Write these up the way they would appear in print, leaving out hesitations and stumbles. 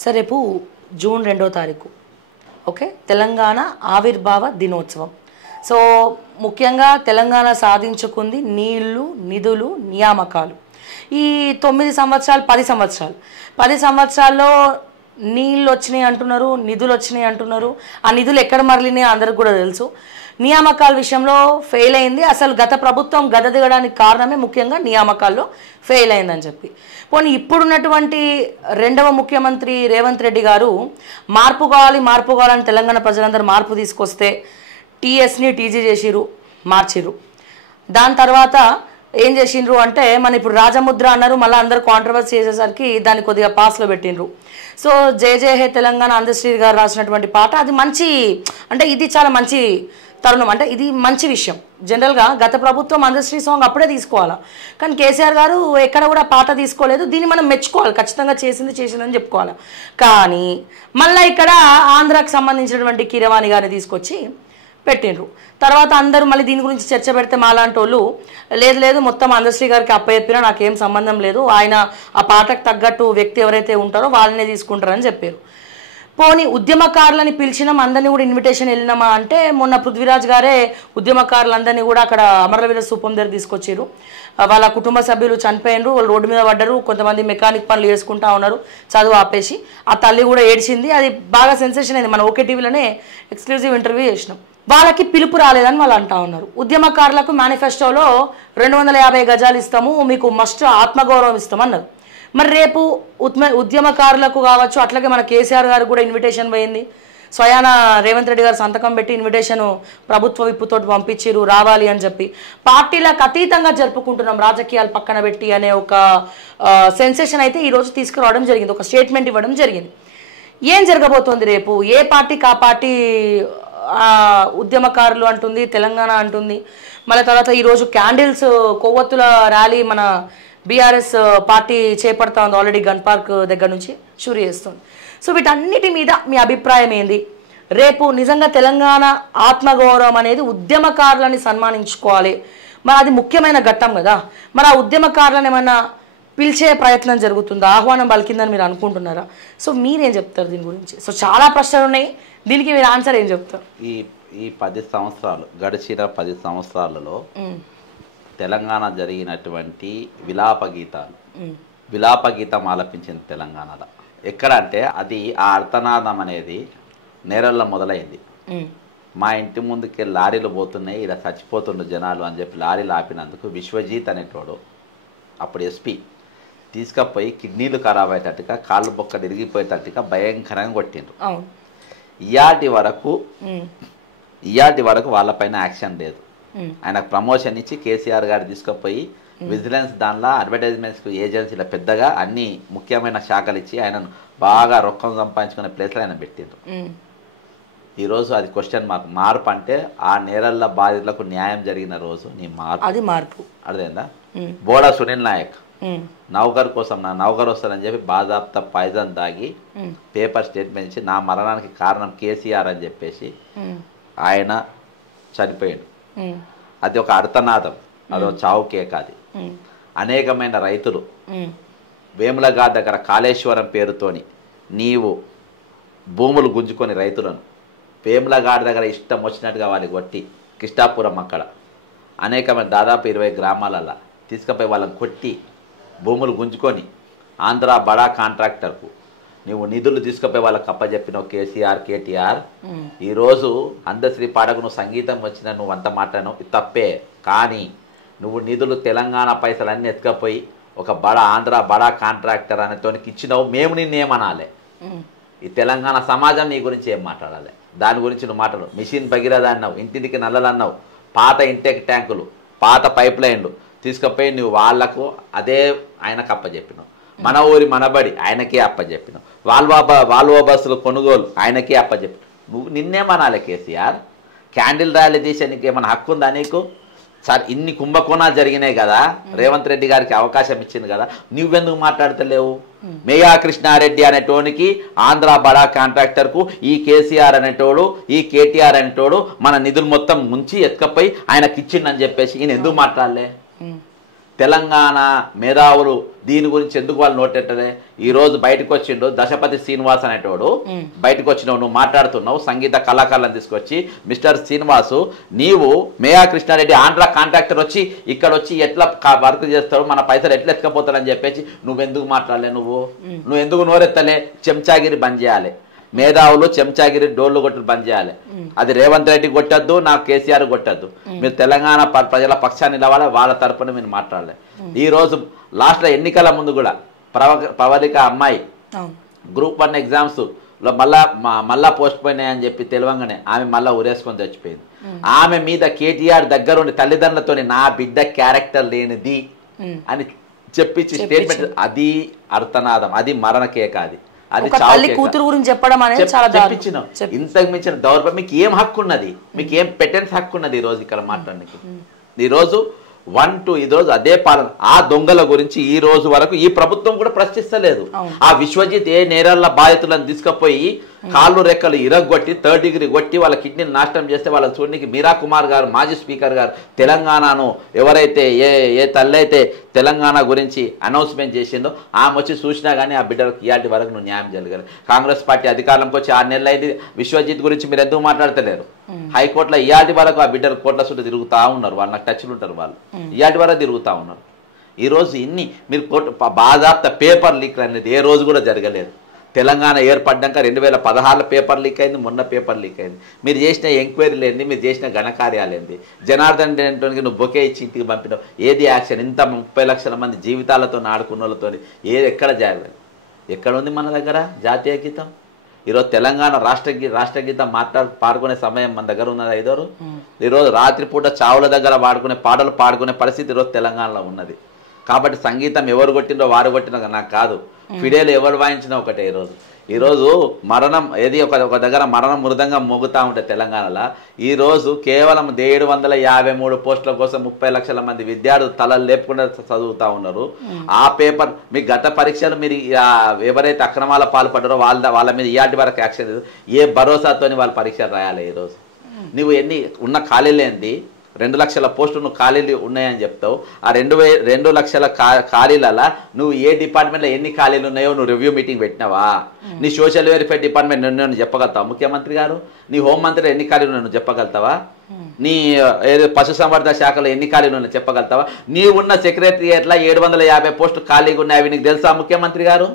Sir రేపు June 2వ తారీఖు ఓకే తెలంగాణ ఆవిర్భావ దినోత్సవం. సో ముఖ్యంగా తెలంగాణ సాధించుకుంది నీళ్లు, నిధులు, నియామకాలు. ఈ 9 సంవత్సరాలు 10 సంవత్సరాల్లో నీళ్ళు వచ్చినాయి అంటున్నారు, నిధులు వచ్చినాయి అంటున్నారు. ఆ నిధులు ఎక్కడ మరలినాయో అందరికి కూడా తెలుసు. నియామకాల విషయంలో ఫెయిల్ అయింది. అసలు గత ప్రభుత్వం గద దిగడానికి కారణమే ముఖ్యంగా నియామకాల్లో ఫెయిల్ అయిందని చెప్పి. పోనీ ఇప్పుడున్నటువంటి 2వ ముఖ్యమంత్రి రేవంత్ రెడ్డి గారు మార్పు కావాలని తెలంగాణ ప్రజలందరూ మార్పు తీసుకొస్తే టీఎస్ని టీజీ చేసిరు, మార్చిరు. దాని తర్వాత ఏం చేసిండ్రు అంటే మన ఇప్పుడు రాజముద్ర అన్నారు, మళ్ళీ అందరూ కాంట్రవర్సీ చేసేసరికి దాన్ని కొద్దిగా పాస్లో పెట్టిండ్రు. సో జయ జయ హే తెలంగాణ అందశ్రీ గారు రాసినటువంటి పాట అది మంచి, అంటే ఇది చాలా మంచి తరుణం, అంటే ఇది మంచి విషయం. జనరల్గా గత ప్రభుత్వం అందశ్రీ సాంగ్ అప్పుడే తీసుకోవాలా, కానీ కేసీఆర్ గారు ఎక్కడ కూడా పాట తీసుకోలేదు. దీన్ని మనం మెచ్చుకోవాలి, ఖచ్చితంగా చేసిందని చెప్పుకోవాలి. కానీ మళ్ళీ ఇక్కడ ఆంధ్రాకి సంబంధించినటువంటి కీరవాణి గారిని తీసుకొచ్చి పెట్టిండ్రు. తర్వాత అందరూ మళ్ళీ దీని గురించి చర్చ పెడితే మాలాంటి వాళ్ళు లేదు మొత్తం అందశ్రీ గారికి అప్పచెప్పినా నాకేం సంబంధం లేదు, ఆయన ఆ పాటకు తగ్గట్టు వ్యక్తి ఎవరైతే ఉంటారో వాళ్ళనే తీసుకుంటారని చెప్పారు. పోనీ ఉద్యమకారులని పిలిచినాం, అందరినీ కూడా ఇన్విటేషన్ వెళ్ళినామా అంటే మొన్న పృథ్వీరాజ్ గారే ఉద్యమకారులందరినీ కూడా అక్కడ అమరవీర స్థూపం దగ్గర తీసుకొచ్చారు. వాళ్ళ కుటుంబ సభ్యులు చనిపోయినారు, వాళ్ళు రోడ్డు మీద పడ్డారు, కొంతమంది మెకానిక్ పనులు చేసుకుంటా ఉన్నారు, చదువు ఆపేసి. ఆ తల్లి కూడా ఏడ్చింది, అది బాగా సెన్సేషన్ అయింది. మన ఓకే టీవీలోనే ఎక్స్క్లూజివ్ ఇంటర్వ్యూ చేసినాం. వాళ్ళకి పిలుపు రాలేదని వాళ్ళు అంటా ఉన్నారు. ఉద్యమకారులకు మేనిఫెస్టోలో 250 గజాలు ఇస్తాము, మీకు మస్ట్ ఆత్మగౌరవం ఇస్తామన్నారు. మరి రేపు ఉద్యమకారులకు కావచ్చు, అట్లాగే మన కేసీఆర్ గారు కూడా ఇన్విటేషన్ పోయింది. స్వయాన రేవంత్ రెడ్డి గారు సంతకం పెట్టి ఇన్విటేషన్ ప్రభుత్వ విప్పుతో పంపించిరు రావాలి అని చెప్పి. పార్టీలకు అతీతంగా జరుపుకుంటున్నాం, రాజకీయాలు పక్కన పెట్టి అనే ఒక సెన్సేషన్ అయితే ఈరోజు తీసుకురావడం జరిగింది, ఒక స్టేట్మెంట్ ఇవ్వడం జరిగింది. ఏం జరగబోతోంది రేపు? ఏ పార్టీకి ఆ పార్టీ ఉద్యమకారులు అంటుంది, తెలంగాణ అంటుంది. మళ్ళీ తర్వాత ఈరోజు క్యాండిల్స్ కొవ్వొత్తుల ర్యాలీ మన బీఆర్ఎస్ పార్టీ చేపడతా ఉంది, ఆల్రెడీ గన్ పార్క్ దగ్గర నుంచి షూరు చేస్తుంది. సో వీటన్నిటి మీద మీ అభిప్రాయం ఏంది? రేపు నిజంగా తెలంగాణ ఆత్మగౌరవం అనేది ఉద్యమకారులని సన్మానించుకోవాలి, మరి అది ముఖ్యమైన ఘట్టం కదా. మరి ఆ ఉద్యమకారులను ఏమన్నా పిలిచే ప్రయత్నం జరుగుతుందా, ఆహ్వానం పలికిందని మీరు అనుకుంటున్నారా? సో మీరేం చెప్తారు దీని గురించి? సో చాలా ప్రశ్నలు ఉన్నాయి, దీనికి మీరు ఆన్సర్ ఏం చెప్తారు? ఈ 10 సంవత్సరాలు గడిచిన 10 సంవత్సరాలలో తెలంగాణ జరిగినటువంటి విలాప గీతం ఆలపించింది తెలంగాణలో. ఎక్కడ అంటే అది ఆ అర్థనాదం అనేది నేరల్లో మొదలైంది. మా ఇంటి ముందుకి లారీలు పోతున్నాయి, ఇలా చచ్చిపోతుండ్రు జనాలు అని చెప్పి లారీలు ఆపినందుకు విశ్వజీత్ అనేటోడు అప్పుడు ఎస్పీ తీసుకపోయి కిడ్నీలు ఖరాబ్ అయ్యేటట్టుగా, కాళ్ళు బొక్కలు ఇరిగిపోయేటట్టుగా భయంకరంగా కొట్టిండ్రు. ఇయాటి వరకు వాళ్ళపైన యాక్షన్ లేదు. ఆయనకు ప్రమోషన్ ఇచ్చి కేసీఆర్ గారు తీసుకుపోయి విజిలెన్స్ దానిలో అడ్వర్టైజ్మెంట్స్ ఏజెన్సీల పెద్దగా అన్ని ముఖ్యమైన శాఖలు ఇచ్చి ఆయనను బాగా రొక్కం సంపాదించుకునే ప్లేస్లో ఆయన పెట్టిండ్రు. ఈరోజు అది క్వశ్చన్ మార్పు అంటే ఆ నేరల్ల బాధితులకు న్యాయం జరిగిన రోజు నీ మార్పు అర్థమైందా? బోడా సునీల్ నాయక్ నౌకర్ కోసం నా నౌకర్ వస్తానని చెప్పి బాజాప్తా పాయిజన్ తాగి పేపర్ స్టేట్మెంట్ ఇచ్చి నా మరణానికి కారణం కేసీఆర్ అని చెప్పేసి ఆయన చనిపోయాడు. అది ఒక అర్థనాదం, అదో చావు కేక. అది అనేకమైన రైతులు వేములగాడ్ దగ్గర కాళేశ్వరం పేరుతోని నీవు భూములు గుంజుకొని రైతులను వేములగాడ్ దగ్గర ఇష్టం వచ్చినట్టుగా వాళ్ళకి కొట్టి కిష్టాపురం అక్కడ అనేకమైన దాదాపు 20 గ్రామాలల్లో తీసుకుపోయి వాళ్ళని కొట్టి భూములు గుంజుకొని ఆంధ్ర బడా కాంట్రాక్టర్కు నువ్వు నిధులు తీసుకుపోయి వాళ్ళకి అప్పచెప్పినావు కేసీఆర్, కేటీఆర్. ఈరోజు అందశ్రీ పాటకు నువ్వు సంగీతం వచ్చినా నువ్వు అంత మాట్లాడినావు, ఇది తప్పే. కానీ నువ్వు నిధులు తెలంగాణ పైసలన్నీ ఎత్తుకపోయి ఒక ఆంధ్ర బడా కాంట్రాక్టర్ అనేతోనికి ఇచ్చినావు. మేము నిన్నేమనాలి? ఈ తెలంగాణ సమాజం నీ గురించి ఏం మాట్లాడాలి? దాని గురించి నువ్వు మాట్లాడు. మిషన్ భగీరథ అన్నావు, ఇంటింటికి నల్లలు అన్నావు, పాత ఇంటెక్ ట్యాంకులు, పాత పైప్ లైన్లు తీసుకుపోయి నువ్వు వాళ్లకు అదే ఆయనకు అప్పచెప్పినావు. మన ఊరి మనబడి ఆయనకే అప్పచెప్పినావు. వాల్వో బస్సులు కొనుగోలు ఆయనకే అప్పచెప్పినావు. నువ్వు నిన్నేమనాలి కేసీఆర్? క్యాండిల్ ర్యాలీ తీసే నీకేమైనా హక్కు ఉందా నీకు? సార్ ఇన్ని కుంభకోణాలు జరిగినాయి కదా, రేవంత్ రెడ్డి గారికి అవకాశం ఇచ్చింది కదా, నువ్వెందుకు మాట్లాడతలేవు? మేయా కృష్ణారెడ్డి అనేటోనికి ఆంధ్ర బడా కాంట్రాక్టర్కు ఈ కేసీఆర్ అనేటోడు, ఈ కేటీఆర్ అనేటోడు మన నిధులు మొత్తం ముంచి ఎత్తుకపోయి ఆయనకి ఇచ్చిండని చెప్పేసి ఈయన ఎందుకు మాట్లాడలే? తెలంగాణ మేధావులు దీని గురించి ఎందుకు వాళ్ళు నోటెట్టలే? ఈరోజు బయటకు వచ్చిండు దశపతి శ్రీనివాస్ అనేటోడు, బయటకు వచ్చినావు, నువ్వు మాట్లాడుతున్నావు, సంగీత కళాకారులను తీసుకొచ్చి, మిస్టర్ శ్రీనివాసు నీవు మేయా కృష్ణారెడ్డి ఆంధ్ర కాంట్రాక్టర్ వచ్చి ఇక్కడ వచ్చి ఎట్లా వర్క్ చేస్తాడు, మన పైసలు ఎట్లా ఎత్తుకపోతాడని చెప్పేసి నువ్వెందుకు మాట్లాడలే? నువ్వు ఎందుకు నోరెత్తలే? చెంచాగిరి బంద్ చేయాలి, మేధావులు చెంచాగిరి డోళ్లు కొట్టుడు బంద్ చేయాలి. అది రేవంత్ రెడ్డి కొట్టద్దు, నాకు కేసీఆర్ కొట్టద్దు. మీరు తెలంగాణ ప్రజల పక్షాన్ని నిలవాలి, వాళ్ళ తరపున మీరు మాట్లాడలే. ఈ రోజు లాస్ట్లో ఎన్నికల ముందు కూడా ప్రవళిక అమ్మాయి గ్రూప్ 1 ఎగ్జామ్స్ లో మళ్ళా పోస్ట్ పోయినాయని చెప్పి తెలియంగానే ఆమె మళ్ళా ఉరేసుకొని చచ్చిపోయింది. ఆమె మీద కేటీఆర్ దగ్గరుండి తల్లిదండ్రులతో నా బిడ్డ క్యారెక్టర్ లేనిది అని చెప్పించి స్టేట్మెంట్, అది అర్థనాదం, అది మరణ కేక. అది తల్లి కూతురు గురించి చెప్పడం అనేది చాలా చెప్పించిన ఇంతకు మించిన దౌర్భాగ్యం. మీకు ఏం హక్కు ఉన్నది? మీకు ఏం పెటెన్స్ హక్కు ఉన్నది ఈ రోజు ఇక్కడ మాట్లాడడానికి? ఈ రోజు 1, 2 ఈ రోజు అదే పాలన. ఆ దొంగల గురించి ఈ రోజు వరకు ఈ ప్రభుత్వం కూడా ప్రశ్నిస్తలేదు. ఆ విశ్వజిత్ ఏ నేరాల బాధితులను తీసుకుపోయి కాళ్ళు రెక్కలు ఇరగొట్టి 3rd డిగ్రీ కొట్టి వాళ్ళ కిడ్నీని నాశనం చేస్తే వాళ్ళ చూడడానికి మీరా కుమార్ గారు, మాజీ స్పీకర్ గారు, తెలంగాణను ఎవరైతే ఏ తల్లి అయితే తెలంగాణ గురించి అనౌన్స్మెంట్ చేసిందో ఆమె వచ్చి చూసినా కానీ ఆ బిడ్డలకు ఇయాటి వరకు నువ్వు న్యాయం జరగలేదు. కాంగ్రెస్ పార్టీ అధికారంలోకి వచ్చి 6 నెలలు అయింది. విశ్వజిత్ గురించి మీరు ఎందుకు మాట్లాడతలేరు? హైకోర్టులో ఇయాటి వరకు ఆ బిడ్డలు కోట్ల చుట్టూ తిరుగుతూ ఉన్నారు, వాళ్ళు నాకు టచ్లు ఉంటారు, వాళ్ళు ఇయాటి వరకు తిరుగుతూ ఉన్నారు. ఈరోజు ఇన్ని మీరు బాధాప్త పేపర్ లీక్ అనేది ఏ రోజు కూడా జరగలేదు. తెలంగాణ ఏర్పడ్డాక 2016 పేపర్ లీక్ అయింది, మొన్న పేపర్ లీక్ అయింది. మీరు చేసిన ఎంక్వైరీలు ఏంది? మీరు చేసిన ఘనకార్యాలు ఏంది? జనార్దన్ రెడ్డికి నువ్వు బొకే ఇచ్చి ఇంటికి పంపినావు, ఏది యాక్షన్? ఇంత 30 లక్షల మంది జీవితాలతో ఆడుకున్న వాళ్ళతో ఎక్కడ జరగలేదు? ఎక్కడ ఉంది మన దగ్గర జాతీయ గీతం? ఈరోజు తెలంగాణ రాష్ట్ర గీతం పాడుకునే సమయం మన దగ్గర ఉన్నది ఐదోరు. ఈరోజు రాత్రిపూట చావుల దగ్గర పాటలు పాడుకునే పరిస్థితి ఈరోజు తెలంగాణలో ఉన్నది. కాబట్టి సంగీతం ఎవరు కొట్టినో వారు కొట్టిన నాకు కాదు, ఫిడేలు ఎవరు వాయించినా ఒకటే. ఈరోజు మరణం ఏది ఒక దగ్గర మరణం మృదంగా మోగుతూ ఉంటాయి తెలంగాణలో. ఈరోజు కేవలం 753 పోస్టుల కోసం 30 లక్షల మంది విద్యార్థులు తలలు లేపుకుండా చదువుతూ ఉన్నారు. ఆ పేపర్ మీ గత పరీక్షలు మీరు ఎవరైతే అక్రమాల పాల్పడ్డారో వాళ్ళ మీద ఇయాటి వరకు యాక్షన్ లేదు. ఏ భరోసాతోని వాళ్ళు పరీక్షలు రాయాలి? ఈరోజు నువ్వు ఎన్ని ఉన్న ఖాళీలు ఏంది? 2 లక్షల పోస్టులు నువ్వు ఖాళీలు ఉన్నాయని చెప్తావు. ఆ 2 లక్షల ఖాళీలలో నువ్వు ఏ డిపార్ట్మెంట్లో ఎన్ని ఖాళీలు ఉన్నాయో నువ్వు రివ్యూ మీటింగ్ పెట్టినావా? నీ సోషల్ వెల్ఫేర్ డిపార్ట్మెంట్ నువ్వు చెప్పగలుగుతావు? ముఖ్యమంత్రి గారు నీ హోంమంత్రి ఎన్ని ఖాళీలు ఉన్నాయో నువ్వు చెప్పగలుగుతావా? నీ పశుసంవర్ధన శాఖలో ఎన్ని ఖాళీలు ఉన్నాయో చెప్పగలుగుతావా? నీ ఉన్న సెక్రటరియట్లో 750 పోస్టులు ఖాళీగా ఉన్నాయి, అవి నీకు తెలుసా ముఖ్యమంత్రి గారు?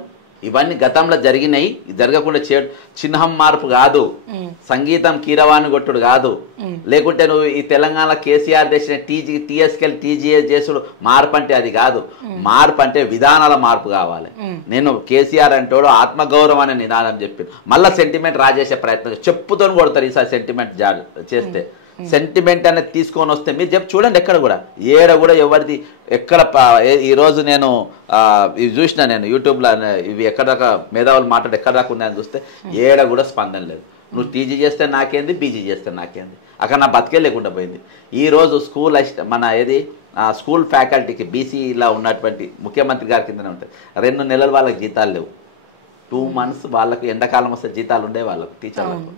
ఇవన్నీ గతంలో జరిగినాయి, జరగకుండా చిహ్నం మార్పు కాదు, సంగీతం కీరవాణి కొట్టుడు కాదు, లేకుంటే నువ్వు ఈ తెలంగాణ కేసీఆర్ చేసిన టీఎస్కెల్ టీజీఎస్ చేసుడు మార్పు అంటే అది కాదు. మార్పు అంటే విధానాల మార్పు కావాలి. నేను కేసీఆర్ అంటోడు ఆత్మగౌరవం అనే నినాదం చెప్పి మళ్ళీ సెంటిమెంట్ రాజేసే ప్రయత్నం చెప్పుతో కొడతారు. ఈసారి సెంటిమెంట్ చేస్తే సెంటిమెంట్ అనేది తీసుకొని వస్తే మీరు చూడండి ఎక్కడ కూడా కూడా ఎవరిది ఎక్కడ ఈరోజు నేను ఇవి చూసిన, నేను యూట్యూబ్లో ఇవి ఎక్కడ దాకా మేధావులు మాట్లాడి ఎక్కడ దాకా ఉన్నాయని చూస్తే కూడా స్పందన లేదు. నువ్వు టీజీ చేస్తే నాకేంది, బీజీ చేస్తే నాకేంది, అక్కడ నా బతికే లేకుండా పోయింది. ఈరోజు స్కూల్ ఫ్యాకల్టీకి బీసీలా ఉన్నటువంటి ముఖ్యమంత్రి గారి కిందనే ఉంటుంది. 2 నెలలు వాళ్ళకి జీతాలు లేవు. 2 months వాళ్ళకు ఎండాకాలం వస్తే జీతాలు ఉండే వాళ్ళకు టీచర్లకు.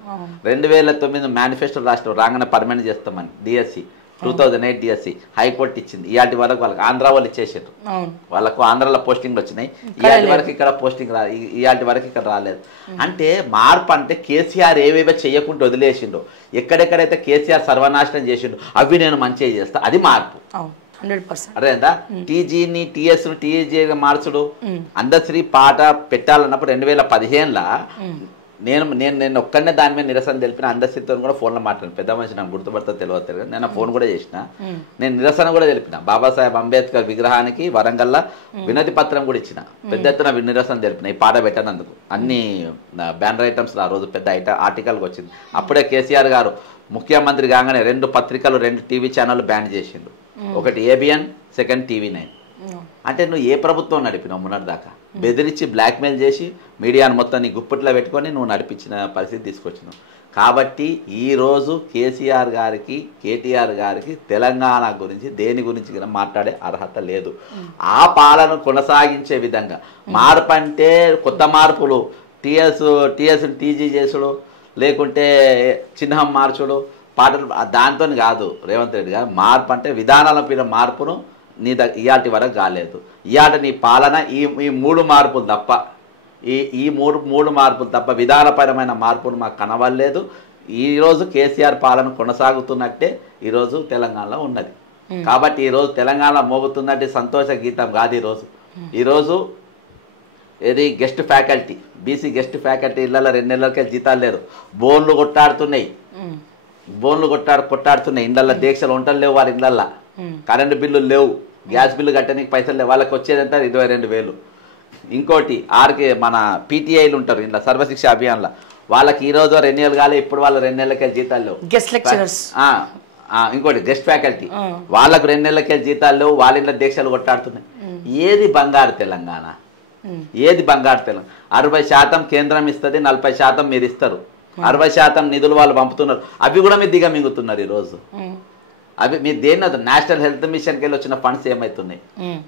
2009 మేనిఫెస్టో రాగానే పర్మనెంట్ చేస్తామని డిఎస్సి 2008 డిఎస్సి హైకోర్టు ఇచ్చింది. ఇవాటి వరకు వాళ్ళకి ఆంధ్ర వాళ్ళు ఇచ్చేసారు, వాళ్ళకు ఆంధ్రాలో పోస్టింగ్లు వచ్చినాయి. ఇవాటి వరకు ఇక్కడ పోస్టింగ్ ఇవాటి వరకు ఇక్కడ రాలేదు. అంటే మార్పు అంటే కేసీఆర్ ఏవేవో చేయకుండా వదిలేసిండో, ఎక్కడెక్కడైతే కేసీఆర్ సర్వనాశనం చేసిండో అవి నేను మంచిగా చేస్తా, అది మార్పు. అదేందా టీజీని టీఎస్ను టీజీగా మార్చుడు. అందశ్రీ పాట పెట్టాలన్నప్పుడు 2015లో నేను ఒక్కడనే దాని మీద నిరసన తెలిపిన. అందశ్రీతో కూడా ఫోన్లో మాట్లాడాను. పెద్ద మనిషి నాకు గుర్తుపడతా తెలియదు, నేను ఫోన్ కూడా చేసిన. నేను నిరసన కూడా తెలిపిన. బాబాసాహెబ్ అంబేద్కర్ విగ్రహానికి వరంగల్లో వినతి పత్రం కూడా ఇచ్చిన. పెద్ద ఎత్తున నిరసన తెలిపిన ఈ పాట పెట్టనందుకు. అన్ని బ్యానర్ ఐటమ్స్ ఆ రోజు పెద్ద ఆర్టికల్కి వచ్చింది. అప్పుడే కేసీఆర్ గారు ముఖ్యమంత్రి కాగానే 2 పత్రికలు 2 టీవీ ఛానళ్ళు బ్యాన్ చేసిండు. ఒకటి ఏబిఎన్, సెకండ్ టీవీ9. అంటే నువ్వు ఏ ప్రభుత్వం నడిపినావు మొన్నటి దాకా? బెదిరించి బ్లాక్మెయిల్ చేసి మీడియాను మొత్తం నీ గుప్పట్లో పెట్టుకొని నువ్వు నడిపించిన పరిస్థితి తీసుకొచ్చినావు. కాబట్టి ఈరోజు కేసీఆర్ గారికి, కేటీఆర్ గారికి తెలంగాణ గురించి దేని గురించి మాట్లాడే అర్హత లేదు. ఆ పాలన కొనసాగించే విధంగా మార్పు అంటే కొత్త మార్పులు, టీఎస్ టీజీ చేసుడు, లేకుంటే చిహ్నం మార్చుడు, పాటలు దాంతో కాదు రేవంత్ రెడ్డి గారు. మార్పు అంటే విధానాల పైన మార్పును ఇయాటి వరకు కాలేదు. ఇయాట నీ పాలన ఈ 3 మార్పులు తప్ప ఈ మూడు మార్పులు తప్ప విధానపరమైన మార్పులు మాకు కనవలేదు. ఈరోజు కేసీఆర్ పాలన కొనసాగుతున్నట్టే ఈరోజు తెలంగాణలో ఉన్నది. కాబట్టి ఈరోజు తెలంగాణ మోగుతున్నట్టు సంతోష గీతం కాదు. ఈరోజు ఏది guest faculty, BC guest faculty ఇళ్ళల్లో 2 నెలలకే జీతాలు లేరు. బోన్లు కొట్టాడుతున్నాయి ఇళ్ళల్లో. దీక్షలు వంటలు లేవు వారి ఇళ్ళల్లో. కరెంటు బిల్లులు లేవు, గ్యాస్ బిల్లు కట్టడానికి పైసలు లేవు. వాళ్ళకి వచ్చేదంతా 22,000. ఇంకోటి మన పీటీఐలు ఉంటారు ఇంట్లో సర్వశిక్ష అభియాన్లో, వాళ్ళకి ఈరోజు 2 నెలలు కాలే, ఇప్పుడు వాళ్ళ 2 నెలలకే జీతాలు లేవు. గెస్ట్ లెక్చరర్స్ ఇంకోటి గెస్ట్ ఫ్యాకల్టీ వాళ్ళకు 2 నెలలకే జీతాలు లేవు. వాళ్ళ ఇంట్లో దీక్షలు కొట్టాడుతున్నాయి. ఏది బంగారు తెలంగాణ? 60% కేంద్రం ఇస్తుంది, 40% మీరు ఇస్తారు. 60% నిధులు వాళ్ళు పంపుతున్నారు. అవి కూడా మీరు దిగమింగుతున్నారు. ఈరోజు అవి మీరు దేని నేషనల్ హెల్త్ మిషన్కి వెళ్ళి వచ్చిన ఫండ్స్ ఏమవుతున్నాయి?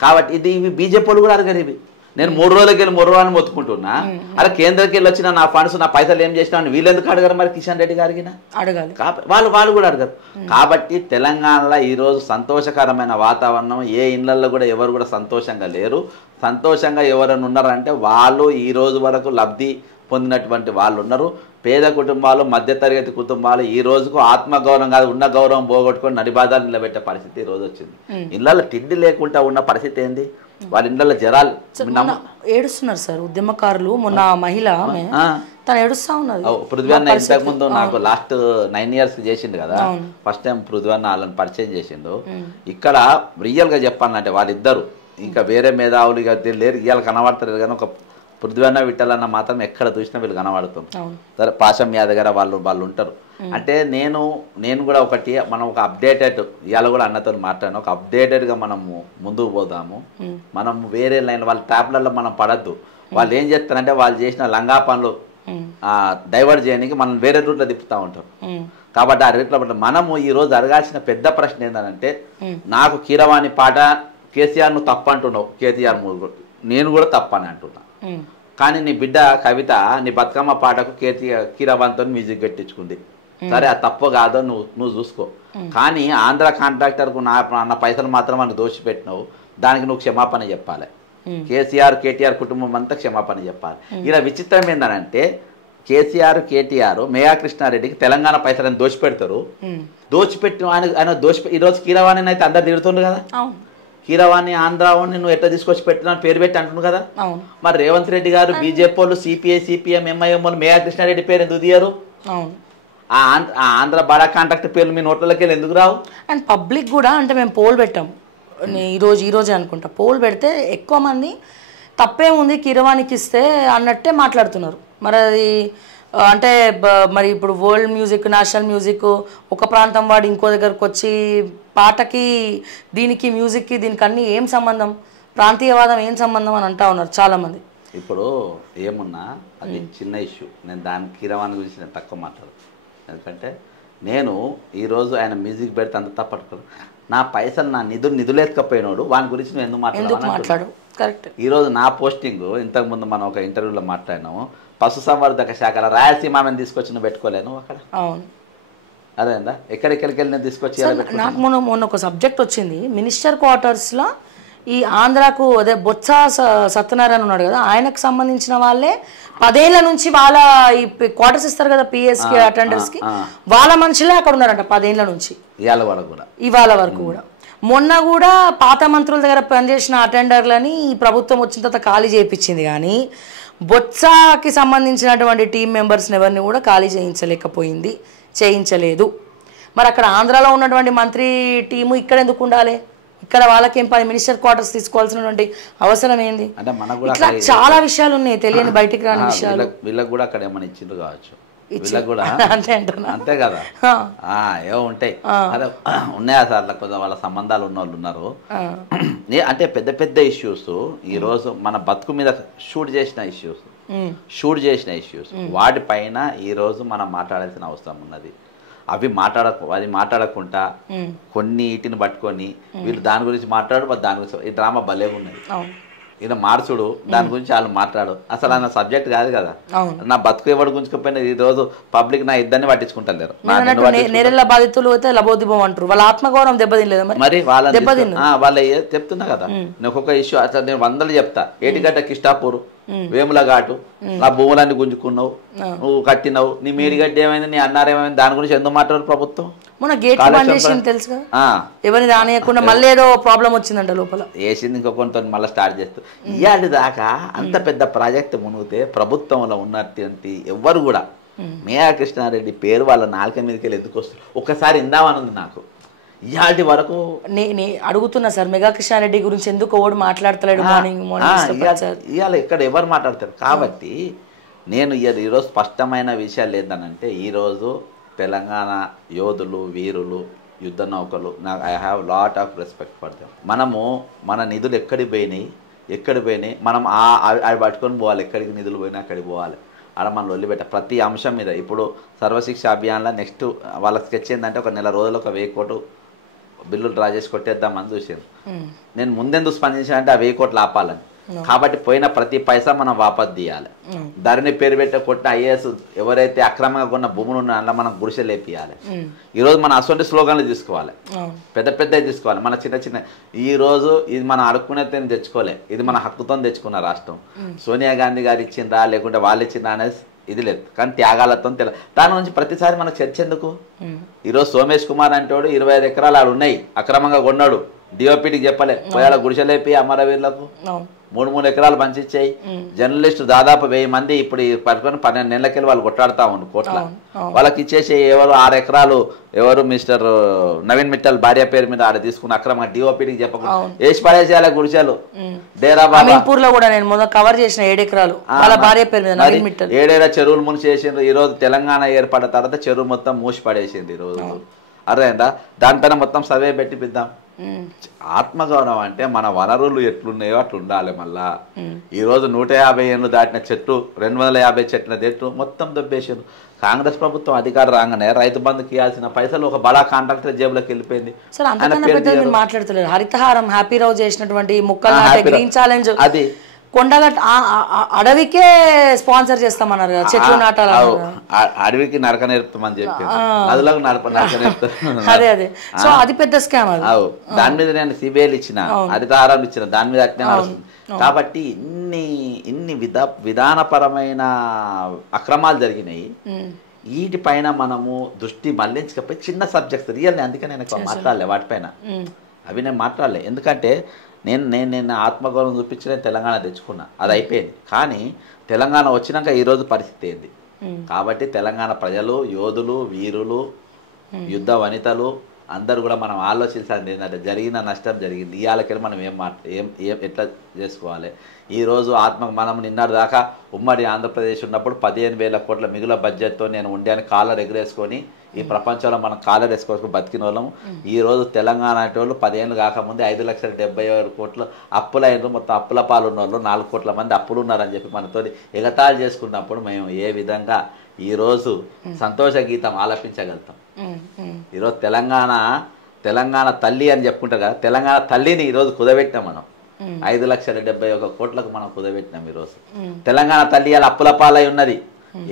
కాబట్టి ఇవి బీజేపీ వాళ్ళు కూడా అడగరు. ఇవి నేను 3 రోజులకి వెళ్ళి 3 రోజులు మొత్తుకుంటున్నా. అలా కేంద్రంకి వెళ్ళి వచ్చిన నా ఫండ్స్ నా పైసలు ఏం చేసినా అని వీళ్ళు ఎందుకు అడగరు? మరి కిషన్ రెడ్డి గారికి అడగాలి. వాళ్ళు కూడా అడగరు. కాబట్టి తెలంగాణలో ఈరోజు సంతోషకరమైన వాతావరణం. ఏ ఇళ్లలో కూడా ఎవరు కూడా సంతోషంగా లేరు. సంతోషంగా ఎవరైనా ఉన్నారంటే వాళ్ళు ఈ రోజు వరకు లబ్ధి పొందినటువంటి వాళ్ళు ఉన్నారు. పేద కుటుంబాలు, మధ్యతరగతి కుటుంబాలు ఈ రోజుకు ఆత్మగౌరవం కాదు, ఉన్న గౌరవం పోగొట్టుకొని నడిబాధాలు నిలబెట్టే పరిస్థితి ఈ రోజు వచ్చింది. ఇళ్లలో తిండి లేకుండా ఉన్న పరిస్థితి ఏంది? వాళ్ళ ఇళ్లలో జరాలు ఏడుస్తున్నారు సార్ ఉద్యమకారులు. మొన్న మహిళ తను ఏడుస్తా ఉన్నది. పృథ్వీ అన్న ఇంతకు ముందు నాకు లాస్ట్ 9 years చేసిండు కదా, ఫస్ట్ టైం పృథ్వీ అన్న వాళ్ళని పరిచయం చేసిండు. ఇక్కడ రియల్ గా చెప్పాలంటే వాళ్ళిద్దరు ఇంకా వేరే మేధావులు ఇక లేరు, ఇవాళ కనబడతారు కానీ ఒక పృథ్వీ అన్న విఠలన్న మాత్రం ఎక్కడ చూసినా వీళ్ళు కనబడుతాం. సరే పాశం యాదవ్ గారు వాళ్ళు ఉంటారు. అంటే నేను కూడా మనం ఒక అప్డేటెడ్ ఇవాళ కూడా అన్నతో మాట్లాడాను. ఒక అప్డేటెడ్గా మనము ముందుకు పోదాము. మనం వేరే లైన్ వాళ్ళ ట్యాప్లలో మనం పడద్దు. వాళ్ళు ఏం చేస్తారంటే వాళ్ళు చేసిన లంగా పనులు డైవర్ట్ చేయడానికి మనం వేరే రూట్లో తిప్పుతూ ఉంటాం. కాబట్టి ఆ రేట్లో మనము ఈరోజు అడగాల్సిన పెద్ద ప్రశ్న ఏంటంటే, నాకు కీరవాణి పాట కేసీఆర్ నువ్వు తప్పు అంటున్నావు, కేసీఆర్ నేను కూడా తప్పని అంటున్నా. కానీ నీ బిడ్డ కవిత నీ బతుకమ్మ పాటకు కీరవాణితో మ్యూజిక్ పెట్టించుకుంది. సరే అది తప్పు కాదో నువ్వు చూసుకో. కానీ ఆంధ్ర కాంట్రాక్టర్కు నా పైసలు మాత్రం మనకు దోషి పెట్టినావు, దానికి నువ్వు క్షమాపణ చెప్పాలి. కేటీఆర్ కుటుంబం అంతా క్షమాపణ చెప్పాలి. ఇలా విచిత్రం ఏంటంటే కేసీఆర్, కేటీఆర్, మేయా కృష్ణారెడ్డికి తెలంగాణ పైసలను దోచిపెడతారు. దోచిపెట్టి ఆయన ఈరోజు కీరవాణిని అయితే అందరు తిడుతుండ్రు కదా. కీరవాణి ఆంధ్రావాణి నువ్వు ఎట్లా తీసుకొచ్చి పెట్టినా పేరు పెట్టి అంటున్నావు కదా. మరి రేవంత్ రెడ్డి గారు, బీజేపీ వాళ్ళు, సిపిఐ, సిపిఎం, ఎంఐఎం వాళ్ళు మేయా కృష్ణారెడ్డి పేరు ఎందుకు తీయరు? ఆ ఆంధ్ర బడా కాంట్రాక్ట్ పేర్లు మీ నోట్లకి వెళ్ళి ఎందుకు రావు? అండ్ పబ్లిక్ కూడా అంటే మేము పోల్ పెట్టాం ఈరోజే అనుకుంటా. పోల్ పెడితే ఎక్కువ మంది తప్పేముంది కీరవాణికి ఇస్తే అన్నట్టే మాట్లాడుతున్నారు. మరి అది అంటే మరి ఇప్పుడు వరల్డ్ మ్యూజిక్, నేషనల్ మ్యూజిక్ ఒక ప్రాంతం వాడు ఇంకో దగ్గరకు వచ్చి పాటకి దీనికి మ్యూజిక్కి దీనికి అన్నీ ఏం సంబంధం, ప్రాంతీయవాదం ఏం సంబంధం అని అంటా ఉన్నారు చాలామంది. ఇప్పుడు ఏమున్నా అది చిన్న ఇష్యూ. నేను దాని కీరవాణి గురించి నేను తక్కువ మాట్లాడను. ఎందుకంటే నేను ఈరోజు ఆయన మ్యూజిక్ పెడితే అంత తప్పట్టుకోను. నా పైసలు నా నిధులేకపోయినాడు వాని గురించి నేను ఎందుకు మాట్లాడు? కరెక్ట్. ఈరోజు నా పోస్టింగ్ ఇంతకుముందు మనం ఒక ఇంటర్వ్యూలో మాట్లాడినాము. పశుసంవర్ధక శాఖల రాయలసీమ ఆమెను తీసుకొచ్చి నువ్వు పెట్టుకోలేను అక్కడ. అవును, అదేందా ఎక్కడికి వెళ్ళి నేను తీసుకొచ్చి. నాకు మొన్న ఒక సబ్జెక్ట్ వచ్చింది మినిస్టర్ క్వార్టర్స్లో. ఈ ఆంధ్రాకు అదే బొత్స సత్యనారాయణ ఉన్నాడు కదా, ఆయనకు సంబంధించిన వాళ్ళే 10 ఏళ్ల నుంచి వాళ్ళ ఈ క్వార్టర్స్ ఇస్తారు కదా పిఎస్కి అటెండర్స్కి, వాళ్ళ మనుషులే అక్కడ ఉన్నారంట 10 ఏళ్ల నుంచి ఇవాళ వరకు కూడా. మొన్న కూడా పాత మంత్రుల దగ్గర పనిచేసిన అటెండర్లని ఈ ప్రభుత్వం వచ్చిన తర్వాత ఖాళీ చేయించింది. కానీ బొత్సకి సంబంధించినటువంటి టీం మెంబర్స్ని ఎవరిని కూడా ఖాళీ చేయించలేదు. మరి అక్కడ ఆంధ్రాలో ఉన్నటువంటి మంత్రి టీము ఇక్కడ ఎందుకు ఉండాలి? ఇక్కడ వాళ్ళకేం పని? మినిస్టర్ క్వార్టర్స్ తీసుకోవాల్సినటువంటి అవసరం ఏంది? ఇట్లా చాలా విషయాలు ఉన్నాయి తెలియని బయటికి రాని విషయాలు. వీళ్ళకి కూడా అక్కడ ఏమైనా ఇచ్చిండ్రు కావచ్చు, వీళ్ళకి కూడా అంతే కదా. ఏవో ఉంటాయి, అదే ఉన్నాయా సార్ కొంచెం వాళ్ళ సంబంధాలు ఉన్న వాళ్ళు ఉన్నారు. అంటే పెద్ద పెద్ద ఇష్యూస్ ఈరోజు మన బతుకు మీద షూట్ చేసిన ఇష్యూస్ వాటిపైన ఈరోజు మనం మాట్లాడాల్సిన అవసరం ఉన్నది. అవి మాట్లాడకుండా కొన్ని వీటిని పట్టుకొని వీళ్ళు దాని గురించి మాట్లాడు, దాని గురించి ఈ డ్రామా భలే ఉన్నాయి. ఈయన మార్చుడు దాని గురించి వాళ్ళు మాట్లాడు అసలు అన్న సబ్జెక్ట్ కాదు కదా. నా బతుకు ఎవరు గుంజుకుపోయినా ఈ రోజు పబ్లిక్ నా ఇద్దరిని పట్టించుకుంటారు. నేరెళ్ళ బాధితులు అయితే లబోదిబం అంటారు, వాళ్ళ ఆత్మగౌరవం దెబ్బతినలేదు మరి వాళ్ళ చెప్తున్నా కదా. నేను ఒక్కొక్క ఇష్యూ అట్లా నేను 100 చెప్తా. ఏటిగడ్డ కిష్టాపూర్ వేముల ఘాటు నా భూములన్నీ గుంజుకున్నావు, నువ్వు కట్టినావు, నీ మేడిగడ్డ ఏమైంది, నీ అన్నారేమైంది, దాని గురించి ఎందుకు మాట్లాడారు ప్రభుత్వం? మొన్న గేట్ తెలుసు కదా, ఎవరిని రానియకుండా మళ్ళీ ఏదో ప్రాబ్లం వచ్చిందంట లోపల వేసింది. ఇంకొకరితో మళ్ళీ స్టార్ట్ చేస్తూ ఇవాళ దాకా అంత పెద్ద ప్రాజెక్ట్ మునిగితే ప్రభుత్వంలో ఉన్నటువంటి ఎవ్వరు కూడా మేయా కృష్ణారెడ్డి పేరు వాళ్ళ నాలుక మీదకి వెళ్ళి ఎందుకు వస్తుంది ఒక్కసారి ఇందామని ఉంది నాకు. ఇవాళ వరకు అడుగుతున్నా సార్, మెగా కృష్ణారెడ్డి గురించి ఎందుకు ఓడి మాట్లాడతలేడు? ఇవాళ ఇక్కడ ఎవరు మాట్లాడతారు? కాబట్టి నేను ఈరోజు స్పష్టమైన విషయాలు ఏంటనంటే, ఈరోజు తెలంగాణ యోధులు, వీరులు, యుద్ధ నౌకలు, నాకు I have lot of respect for them. మనము మన నిధులు ఎక్కడికి పోయినాయి మనం అవి పట్టుకొని పోవాలి. ఎక్కడికి నిధులు పోయినా అక్కడికి పోవాలి. ఆడ మనం వదిలిపెట్ట ప్రతి అంశం మీద. ఇప్పుడు సర్వశిక్ష అభియాన్లో నెక్స్ట్ వాళ్ళ స్కెచ్ ఏంటంటే ఒక నెల రోజులు ఒక 1000 కోట్లు బిల్లులు డ్రా చేసి కొట్టేద్దామని చూసాను. నేను ముందెందుకు స్పందించాను అంటే ఆ 1000 కోట్లు ఆపాలని. కాబట్టి పోయిన ప్రతి పైసా మనం వాపస్ తీయాలి. ధరణి పేరు పెట్టే కొట్టిన ఐఏఎస్ ఎవరైతే అక్రమంగా కొన్న భూములు ఉన్నాయో అందులో మనం గుడిసె లేపియాలి. ఈరోజు మనం అటువంటి స్లోగాన్లు తీసుకోవాలి, పెద్ద పెద్దవి తీసుకోవాలి. మన చిన్న చిన్న ఈరోజు ఇది మనం అడుక్కునేతో తెచ్చుకోలే, ఇది మన హక్కుతో తెచ్చుకున్న రాష్ట్రం. సోనియా గాంధీ గారు ఇచ్చిండ్రా లేకుంటే వాళ్ళు ఇచ్చిండ్రా అనేది ఇది లేదు, కానీ త్యాగాలతో దాని నుంచి ప్రతిసారి మనకు చర్చ ఎందుకు? ఈరోజు సోమేష్ కుమార్ అంటే 25 ఎకరాలు ఆడు ఉన్నాయి, అక్రమంగా కొన్నాడు, డిఓపిటీకి చెప్పలే, పోయాల గుడిసెలేపి అమరవీరులకు 3 ఎకరాలు పంచిచ్చాయి. జర్నలిస్టు దాదాపు 1000 మంది ఇప్పుడు పట్టుకొని 12 నెలలకెళ్ళి వాళ్ళు కొట్లాడుతా ఉన్నారు కోట్ల. వాళ్ళకి ఇచ్చేసి ఎవరు 6 ఎకరాలు ఎవరు మిస్టర్ నవీన్ మిట్టల్ భార్య పేరు మీద ఆడ తీసుకున్న అక్రమంగా డిఓపిటీకి చెప్పకుండా వేసి పడేసేయాలి గుడిసెలు. డేరా లో కూడా నేను మొదలు కవర్ చేసిన 7 ఎకరాలు వాళ్ళ భార్య పేరు మీద నవీన్ మిట్టల్. 7 చెరువులు మునిసేసిండ్రు. ఈ రోజు తెలంగాణ ఏర్పడిన తర్వాత చెరువు మొత్తం మూసి పడేసింది. ఈ రోజు అర్థమైందా? దానిపైన మొత్తం సర్వే పెట్టిపిద్దాం. ఆత్మగౌరవం అంటే మన వనరులు ఎట్లున్నాయో అట్లా ఉండాలి. మళ్ళా ఈరోజు 150 ఏళ్ళు దాటిన చెట్లు, 250 చెట్ల చెట్లు మొత్తం దొబ్బేసారు. కాంగ్రెస్ ప్రభుత్వం అధికారం రాగానే రైతు బంధుకి ఇవ్వాల్సిన పైసలు ఒక బడా కాంట్రాక్టర్ జేబులోకి వెళ్ళిపోయింది. మాట్లాడుతున్నారు హరితహారం హ్యాపీరావు చేసినటువంటి ముక్కలు గ్రీన్ ఛాలెంజ్ అది కొండగట్ అడవికే స్పాన్సర్ చేస్తామన్నారు కదా, చెట్లు నాటాలి, అడవికి నరక నేర్పుతామని చెప్పి నదులకు నరక నేర్పుతారు. అదే అదే సో అది పెద్ద స్కామ్. దాని మీద నేను సిబిఐలు ఇచ్చిన, హరితహారం ఇచ్చిన, దాని మీద అట్నే నడుస్తుంది. కాబట్టి ఇన్ని విధానపరమైన అక్రమాలు జరిగినాయి. వీటిపైన మనము దృష్టి మళ్లించకపోయి చిన్న సబ్జెక్ట్స్ రియల్, అందుకే నేను మాట్లాడలే వాటిపైన. అవి నేను మాట్లాడలే ఎందుకంటే నేను ఆత్మగౌరవం చూపించి తెలంగాణ తెచ్చుకున్నా, అది అయిపోయింది. కానీ తెలంగాణ వచ్చినాక ఈరోజు పరిస్థితి ఏంది? కాబట్టి తెలంగాణ ప్రజలు, యోధులు, వీరులు, యుద్ధ వనితలు అందరూ కూడా మనం ఆలోచించాలి. ఏంటంటే జరిగిన నష్టం జరిగింది, ఇవాళకి మనం ఏం ఎట్లా చేసుకోవాలి. ఈరోజు మనం నిన్నటి దాకా ఉమ్మడి ఆంధ్రప్రదేశ్ ఉన్నప్పుడు 15,000 కోట్ల మిగుల బడ్జెట్తో నేను ఉండాను కాలర్ ఎగరేసుకొని ఈ ప్రపంచంలో మనం కాలర్ వేసుకోవచ్చు బతికిన వాళ్ళము. ఈరోజు తెలంగాణ అంటే వాళ్ళు 10 ఏళ్ళు కాకముందే 5,70,000 కోట్లు అప్పులైనరు. మొత్తం అప్పుల పాలు ఉన్న వాళ్ళు 4 కోట్ల మంది అప్పులు ఉన్నారని చెప్పి మనతో ఎగతాళి చేసుకున్నప్పుడు మేము ఏ విధంగా ఈరోజు సంతోష గీతం ఆలపించగలుగుతాం? ఈరోజు తెలంగాణ తల్లి అని చెప్పుకుంటారు కదా, తెలంగాణ తల్లిని ఈరోజు కుదబెట్టినాం మనం. 5,71,000 కోట్లకు మనం కుదబెట్టినాం. ఈరోజు తెలంగాణ తల్లి అలా అప్పుల పాలై ఉన్నది.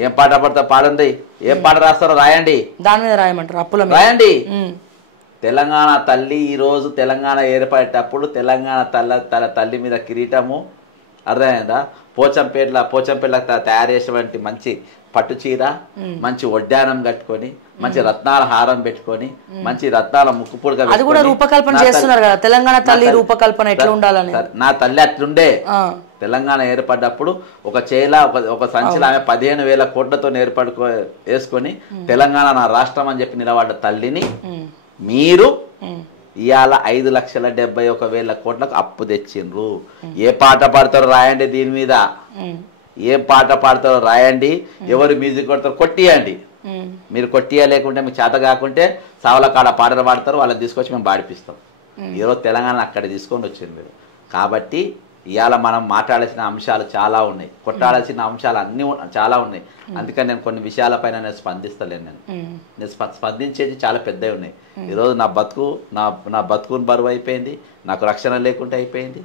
ఏం పాట పడతా పాడండి, ఏం పాట రాస్తారో రాయండి, దాని మీద రాయమంటారు, అప్పుల రాయండి. తెలంగాణ తల్లి ఈరోజు తెలంగాణ ఏర్పడేటప్పుడు తెలంగాణ తల్లి మీద కిరీటము, అర్థమైందా? పోచంపేట్ల తయారు చేసేటువంటి మంచి పట్టు చీర, మంచి వడ్డానం కట్టుకొని, మంచి రత్నాల హారం పెట్టుకొని, మంచి రత్నాల ముక్కుపుడుగా రూపకల్పన చేస్తున్నారు కదా. తెలంగాణ తల్లి రూపకల్పన ఎట్లా ఉండాలని నా తల్లి అట్లుండే. తెలంగాణ ఏర్పడ్డప్పుడు ఒక చేల ఒక సంచిలో ఆమె 15,000 కోట్లతో వేసుకొని తెలంగాణ నా రాష్ట్రం అని చెప్పి నిలబడ్డ తల్లిని మీరు ఇవాళ 5,71,000 కోట్లకు అప్పు తెచ్చిండ్రు. ఏ పాట పాడతారో రాయండి, దీని మీద ఏం పాట పాడతారో రాయండి, ఎవరు మ్యూజిక్ కొడతారో కొట్టియండి. మీరు కొట్టియలేకుంటే మీకు చేత కాకుంటే సావల కాడ పాటలు పాడతారు, వాళ్ళని తీసుకొచ్చి మేము పాడిపిస్తాం. ఈరోజు తెలంగాణ అక్కడ తీసుకొని వచ్చింది మీరు. కాబట్టి ఇవాళ మనం మాట్లాడాల్సిన అంశాలు చాలా ఉన్నాయి, కొట్టాడాల్సిన అంశాలు అన్నీ చాలా ఉన్నాయి. అందుకని నేను కొన్ని విషయాలపైన నేను స్పందిస్తలేను. నేను స్పందించేది చాలా పెద్దవి ఉన్నాయి. ఈరోజు నా బతుకుని బరువు అయిపోయింది, నాకు రక్షణ లేకుండా అయిపోయింది,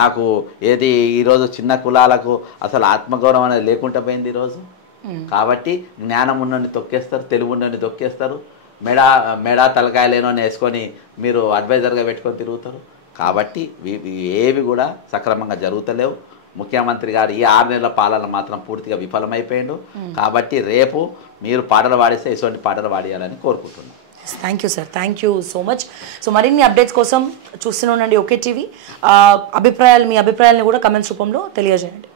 నాకు ఏది ఈరోజు చిన్న కులాలకు అసలు ఆత్మగౌరవం అనేది లేకుండా పోయింది ఈరోజు. కాబట్టి జ్ఞానం ఉన్నని తొక్కేస్తారు, తెలివి ఉన్నని తొక్కేస్తారు, మెడా తలకాయ లేనోని వేసుకొని మీరు అడ్వైజర్గా పెట్టుకొని తిరుగుతారు. కాబట్టి ఏవి కూడా సక్రమంగా జరుగుతలేవు. ముఖ్యమంత్రి గారు ఈ 6 నెలల పాలన మాత్రం పూర్తిగా విఫలమైపోయిండు. కాబట్టి రేపు మీరు పాటలు పాడిస్తే ఇటువంటి పాటలు పాడియాలని కోరుకుంటున్నాను. Thank you sir, thank you so much. So మరిన్ని అప్డేట్స్ కోసం చూస్తూనే ఉండండి ఓకే టీవీ. మీ అభిప్రాయాలను కూడా కమెంట్స్ రూపంలో తెలియజేయండి.